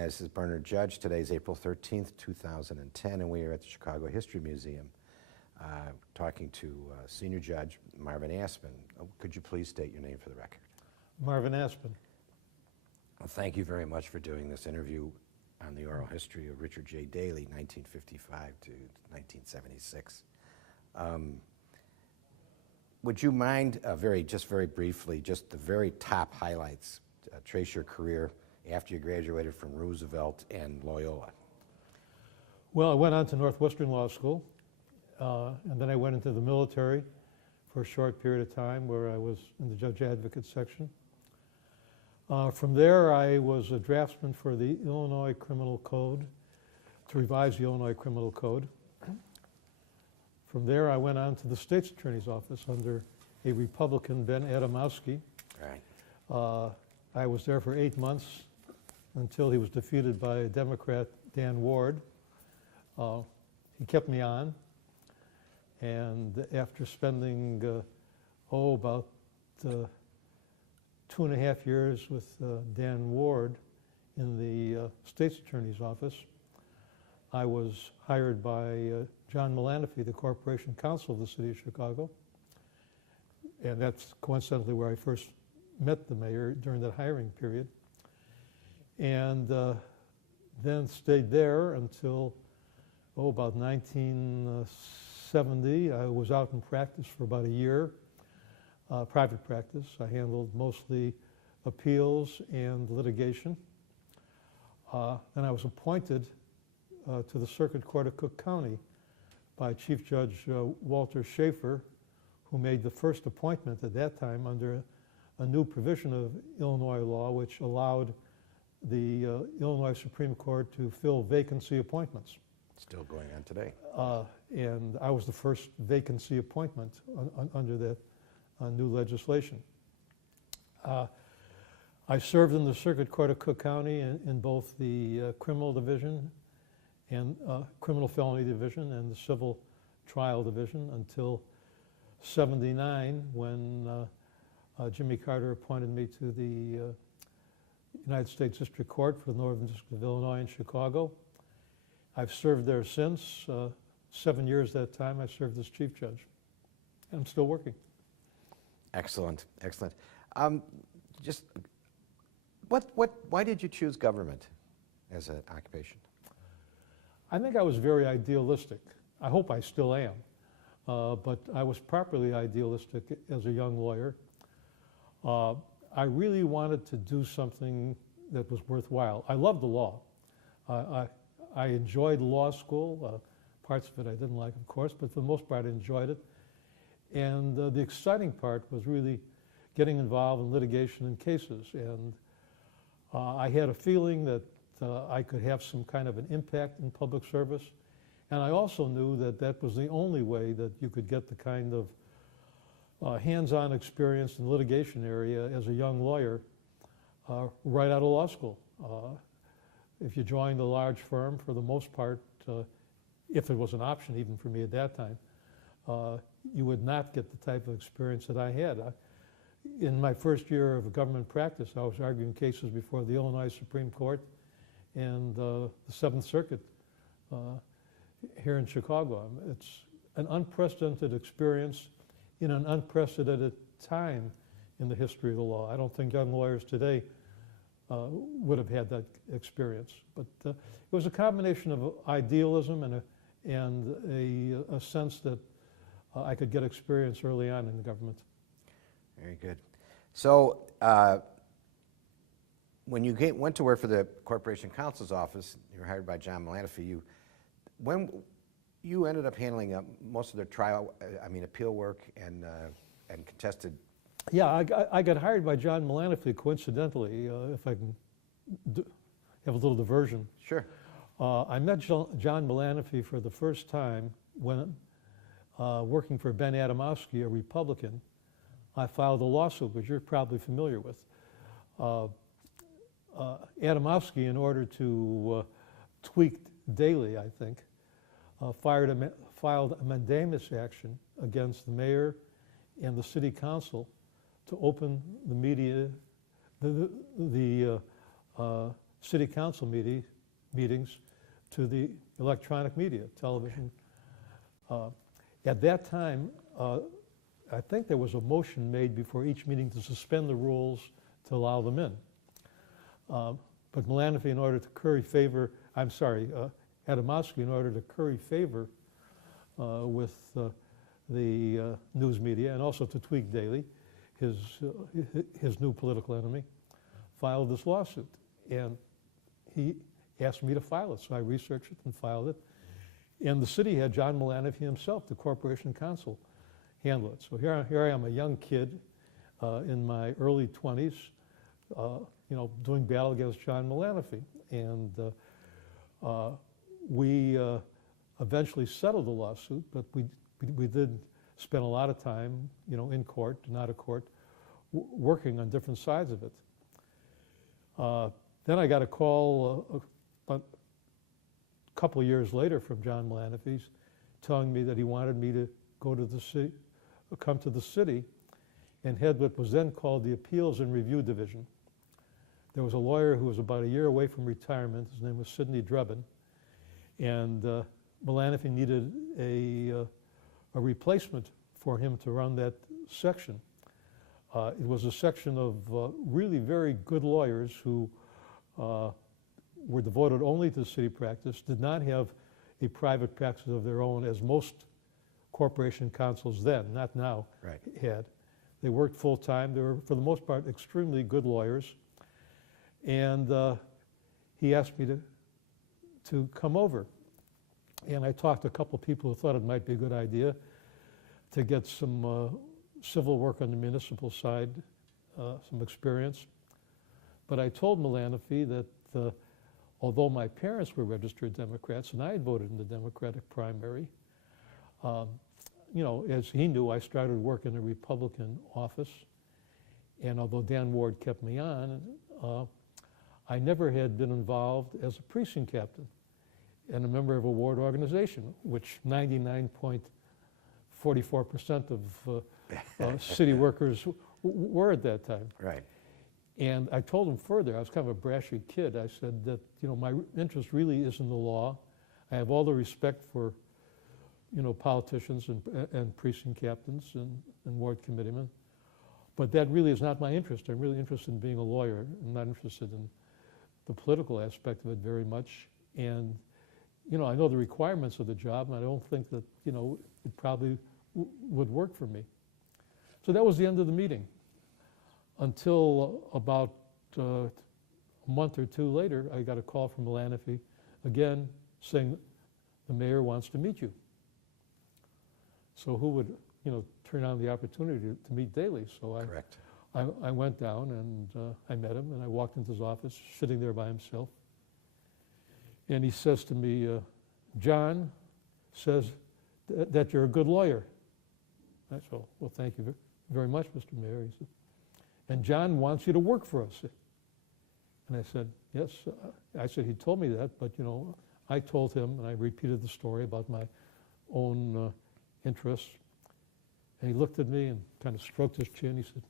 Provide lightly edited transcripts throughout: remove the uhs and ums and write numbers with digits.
This is Bernard Judge. Today is April 13th, 2010, and we are at the Chicago History Museum talking to Senior Judge Marvin Aspen. Could you please state your name for the record? Marvin Aspen. Well, thank you very much for doing this interview on the oral history of Richard J. Daley, 1955 to 1976. Would you mind just very briefly, just the very top highlights, trace your career after you graduated from Roosevelt and Loyola? Well, I went on to Northwestern Law School, and then I went into the military for a short period of time where I was in the Judge Advocate section. From there, I was a draftsman for the Illinois Criminal Code, to revise the Illinois Criminal Code. From there, I went on to the State's Attorney's Office under a Republican, Ben Adamowski. Right. I was there for 8 months until he was defeated by a Democrat, Dan Ward. He kept me on, and after spending, about 2.5 years with Dan Ward in the State's Attorney's Office, I was hired by John Malanaphy, the Corporation Counsel of the City of Chicago, and that's coincidentally where I first met the mayor during that hiring period, and then stayed there until about 1970. I was out in practice for about a year, private practice. I handled mostly appeals and litigation. Then I was appointed to the Circuit Court of Cook County by Chief Judge Walter Schaefer, who made the first appointment at that time under a new provision of Illinois law which allowed the Illinois Supreme Court to fill vacancy appointments. Still going on today. And I was the first vacancy appointment under that new legislation. I served in the Circuit Court of Cook County in both the criminal division and criminal felony division and the civil trial division until '79 when Jimmy Carter appointed me to the United States District Court for the Northern District of Illinois in Chicago. I've served there since. 7 years that time I served as Chief Judge. And I'm still working. Excellent, excellent. Why did you choose government as an occupation? I think I was very idealistic. I hope I still am. But I was properly idealistic as a young lawyer. I really wanted to do something that was worthwhile. I loved the law. I enjoyed law school. Parts of it I didn't like, of course, but for the most part I enjoyed it. And the exciting part was really getting involved in litigation and cases. And I had a feeling that I could have some kind of an impact in public service. And I also knew that that was the only way that you could get the kind of hands-on experience in the litigation area as a young lawyer right out of law school. If you joined a large firm, for the most part, if it was an option even for me at that time, you would not get the type of experience that I had. In my first year of government practice, I was arguing cases before the Illinois Supreme Court and the Seventh Circuit here in Chicago. It's an unprecedented experience in an unprecedented time in the history of the law. I don't think young lawyers today would have had that experience. But it was a combination of idealism and a sense that I could get experience early on in the government. Very good. So when you went to work for the Corporation Counsel's Office, you were hired by John Malanaphy. When you ended up handling most of the trial, appeal work and contested. Yeah, I got hired by John Malanaphy coincidentally, if I can have a little diversion. Sure. I met John Malanaphy for the first time when working for Ben Adamowski, a Republican. I filed a lawsuit, which you're probably familiar with. Adamowski, in order to tweak Daley, I think, filed a mandamus action against the mayor and the city council to open the media, the city council meetings to the electronic media, television. At that time, I think there was a motion made before each meeting to suspend the rules to allow them in. But Malanaphy, in order to curry favor, Adamowski, in order to curry favor with the news media and also to tweak Daley, his new political enemy, filed this lawsuit. And he asked me to file it, so I researched it and filed it. And the city had John Malanaphy himself, the corporation counsel, handle it. So here I am, a young kid in my early 20s, doing battle against John Malanaphy. And we eventually settled the lawsuit, but we did spend a lot of time, in court and out of court, working on different sides of it. Then I got a call a couple of years later from John Malanaphy telling me that he wanted me to go to the city, come to the city and head what was then called the Appeals and Review Division. There was a lawyer who was about a year away from retirement. His name was Sidney Drebin. And Malanaphy needed a replacement for him to run that section. It was a section of really very good lawyers who were devoted only to city practice, did not have a private practice of their own, as most corporation counsels then, not now, Right. had. They worked full-time. They were, for the most part, extremely good lawyers. And he asked me to come over. And I talked to a couple of people who thought it might be a good idea to get some civil work on the municipal side, some experience. But I told Malanaphy that although my parents were registered Democrats and I had voted in the Democratic primary, as he knew, I started work in a Republican office. And although Dan Ward kept me on, I never had been involved as a precinct captain and a member of a ward organization, which 99.44% of city workers were at that time. Right. And I told him further, I was kind of a brashy kid, I said that, my interest really is in the law. I have all the respect for, politicians and precinct captains and ward committeemen, but that really is not my interest. I'm really interested in being a lawyer. I'm not interested in the political aspect of it very much. And, I know the requirements of the job, and I don't think that, it probably would work for me. So that was the end of the meeting. Until about a month or two later, I got a call from Malanaphy again saying the mayor wants to meet you. So who would, turn down the opportunity to meet Daley? So Correct. I went down and I met him, and I walked into his office, sitting there by himself. And he says to me, John says that you're a good lawyer. I said, well, thank you very much, Mr. Mayor. He said, and John wants you to work for us. And I said, yes. I said, he told me that, but, I told him, and I repeated the story about my own interests. And he looked at me and kind of stroked his chin. He said,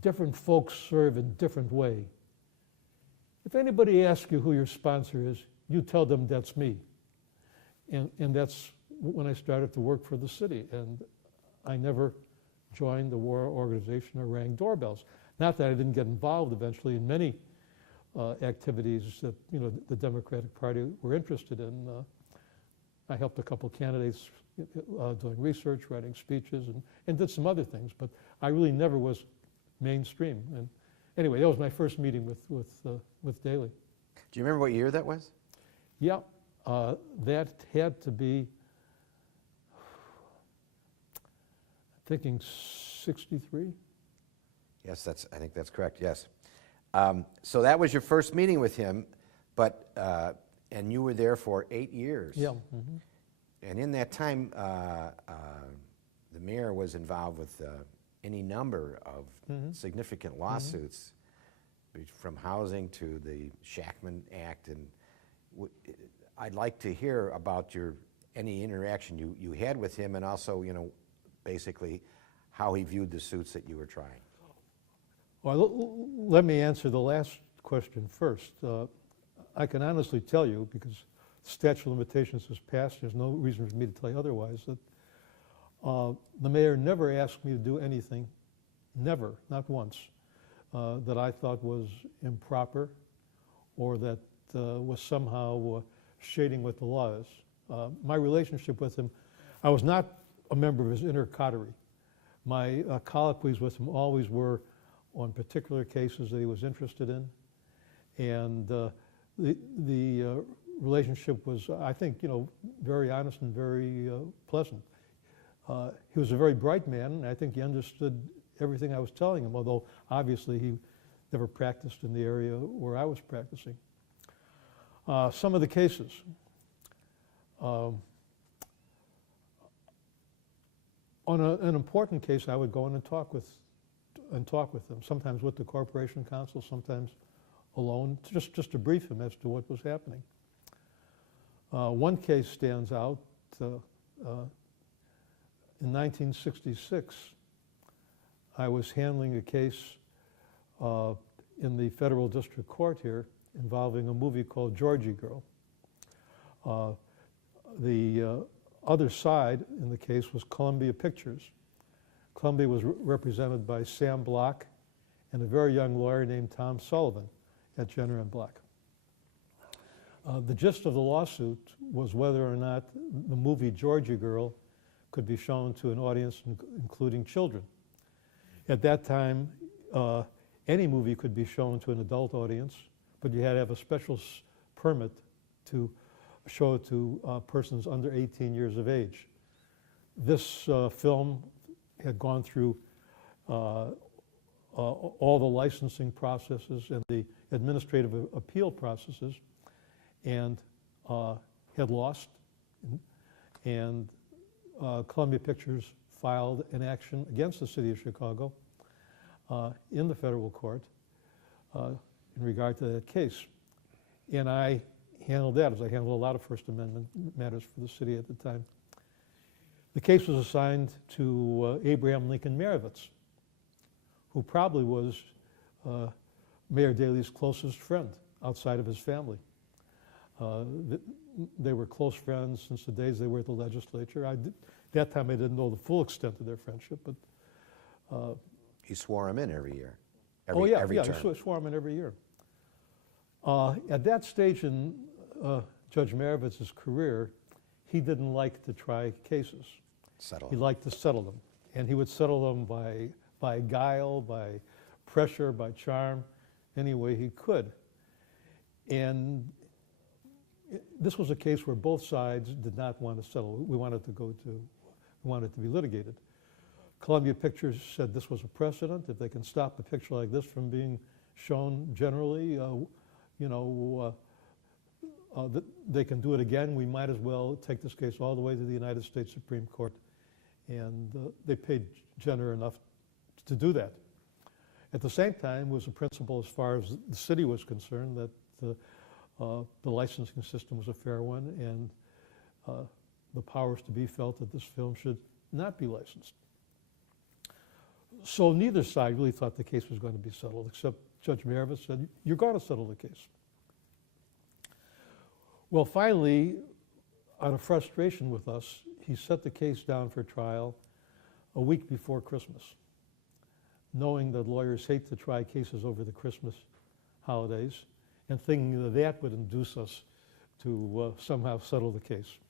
different folks serve in different way. If anybody asks you who your sponsor is, you tell them that's me. And that's when I started to work for the city. And I never joined the war organization or rang doorbells. Not that I didn't get involved eventually in many activities that the Democratic Party were interested in. I helped a couple candidates doing research, writing speeches, and did some other things, but I really never was mainstream. And anyway, that was my first meeting with Daley. Do you remember what year that was? Yeah, that had to be, thinking 63. Yes, I think that's correct, yes. So that was your first meeting with him, but, and you were there for 8 years. Yeah. Mm-hmm. And in that time, the mayor was involved with any number of significant lawsuits, from housing to the Shackman Act. And I'd like to hear about any interaction you had with him, and also, basically how he viewed the suits that you were trying. Well, let me answer the last question first. I can honestly tell you, because statute of limitations has passed, there's no reason for me to tell you otherwise, that the mayor never asked me to do anything, never, not once, that I thought was improper or that was somehow shading what the law is. My relationship with him, I was not a member of his inner coterie. My colloquies with him always were on particular cases that he was interested in, and the relationship was, I think, very honest and very pleasant. He was a very bright man, and I think he understood everything I was telling him, although obviously he never practiced in the area where I was practicing. Some of the cases. On an important case, I would go in and talk with them, sometimes with the corporation counsel, sometimes alone, just to brief him as to what was happening. One case stands out. In 1966, I was handling a case in the federal district court here involving a movie called Georgie Girl. The other side in the case was Columbia Pictures. Columbia was represented by Sam Block and a very young lawyer named Tom Sullivan at Jenner and Block. The gist of the lawsuit was whether or not the movie Georgie Girl could be shown to an audience including children. At that time, any movie could be shown to an adult audience, but you had to have a special permit to show it to persons under 18 years of age. This film had gone through all the licensing processes and the administrative appeal processes and had lost. And Columbia Pictures filed an action against the city of Chicago in the federal court in regard to that case. And I handled that, as I handled a lot of First Amendment matters for the city at the time. The case was assigned to Abraham Lincoln Marovitz, who probably was Mayor Daley's closest friend outside of his family. They were close friends since the days they were at the legislature. That time I didn't know the full extent of their friendship, but You swore him in every year. every term. he swore him in every year. At that stage in Judge Marovitz's career, he didn't like to try cases. Settle. He liked to settle them, and he would settle them by guile, by pressure, by charm, any way he could. And this was a case where both sides did not want to settle. We wanted to be litigated. Columbia Pictures said this was a precedent. If they can stop a picture like this from being shown generally, they can do it again. We might as well take this case all the way to the United States Supreme Court. And they paid Jenner enough to do that. At the same time, it was a principle as far as the city was concerned that the licensing system was a fair one, and the powers to be felt that this film should not be licensed. So neither side really thought the case was going to be settled, except Judge Marovitz said, "You're going to settle the case." Well, finally, out of frustration with us, he set the case down for trial a week before Christmas, knowing that lawyers hate to try cases over the Christmas holidays, and thinking that that would induce us to somehow settle the case.